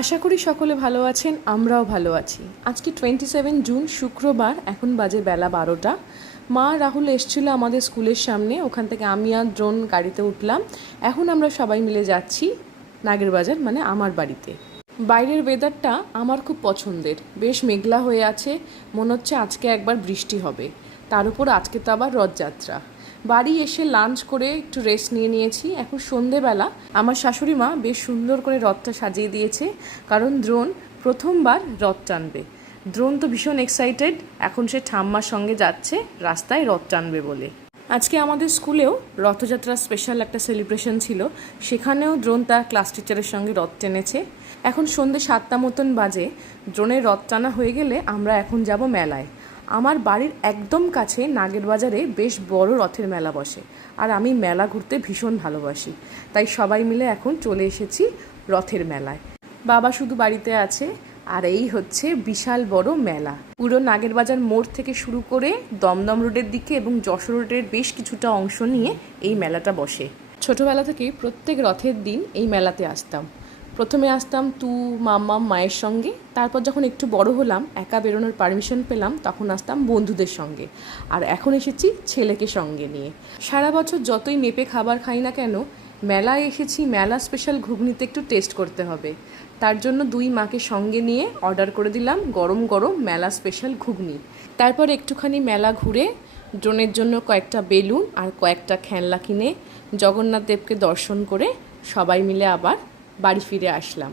আশা করি সকলে ভালো আছেন, আমরাও ভালো আছি। আজকে 27 জুন শুক্রবার, এখন বাজে বেলা 12টা। মা রাহুল এসেছিল আমাদের স্কুলের সামনে, ওখান থেকে আমি আর ড্রোন গাড়িতে উঠলাম। এখন আমরা সবাই মিলে যাচ্ছি নাগেরবাজার, মানে আমার বাড়িতে। বাইরের ওয়েদারটা আমার খুব পছন্দের, বেশ মেঘলা হয়ে আছে, মনে হচ্ছে আজকে একবার বৃষ্টি হবে। তার উপর আজকে তো আবার রথযাত্রা। বাড়ি এসে লাঞ্চ করে একটু রেস্ট নিয়েছি। এখন সন্ধেবেলা আমার শাশুড়ি মা বেশ সুন্দর করে রথটা সাজিয়ে দিয়েছে, কারণ দ্রোণ প্রথমবার রথ টানবে। দ্রোণ তো ভীষণ এক্সাইটেড, এখন সে ঠাম্মার সঙ্গে যাচ্ছে রাস্তায় রথ টানবে বলে। আজকে আমাদের স্কুলেও রথযাত্রা স্পেশাল একটা সেলিব্রেশন ছিল, সেখানেও দ্রোণ তার ক্লাস টিচারের সঙ্গে রথ টেনেছে। এখন সন্ধ্যে 7টা মতন বাজে। দ্রোণের রথ টানা হয়ে গেলে আমরা এখন যাব মেলায়। আমার বাড়ির একদম কাছে নাগেরবাজারে বেশ বড় রথের মেলা বসে, আর আমি মেলা ঘুরতে ভীষণ ভালোবাসি, তাই সবাই মিলে এখন চলে এসেছি রথের মেলায়। বাবা শুধু বাড়িতে আছে, আর এই হচ্ছে বিশাল বড় মেলা। পুরো নাগেরবাজার মোড় থেকে শুরু করে দমদম রোডের দিকে এবং যশোর রোডের বেশ কিছুটা অংশ নিয়ে এই মেলাটা বসে। ছোটবেলা থেকেই প্রত্যেক রথের দিন এই মেলাতে আসতাম। প্রথমে আসতাম মাম্মা মায়ের সঙ্গে, তারপর যখন একটু বড় হলাম, একা বেরোনোর পারমিশন পেলাম, তখন আসতাম বন্ধুদের সঙ্গে, আর এখন এসেছি ছেলেকে সঙ্গে নিয়ে। সারা বছর যতই মেপে খাবার খাই না কেন, মেলায় এসেছি, মেলা স্পেশাল ঘুগনিতে একটু টেস্ট করতে হবে। তার জন্য দুই মাকে সঙ্গে নিয়ে অর্ডার করে দিলাম গরম গরম মেলা স্পেশাল ঘুগনি। তারপর একটুখানি মেলা ঘুরে ড্রোনের জন্য কয়েকটা বেলুন আর কয়েকটা খেলনা কিনে জগন্নাথ দেবকে দর্শন করে সবাই মিলে আবার বাড়ি ফিরে আসলাম।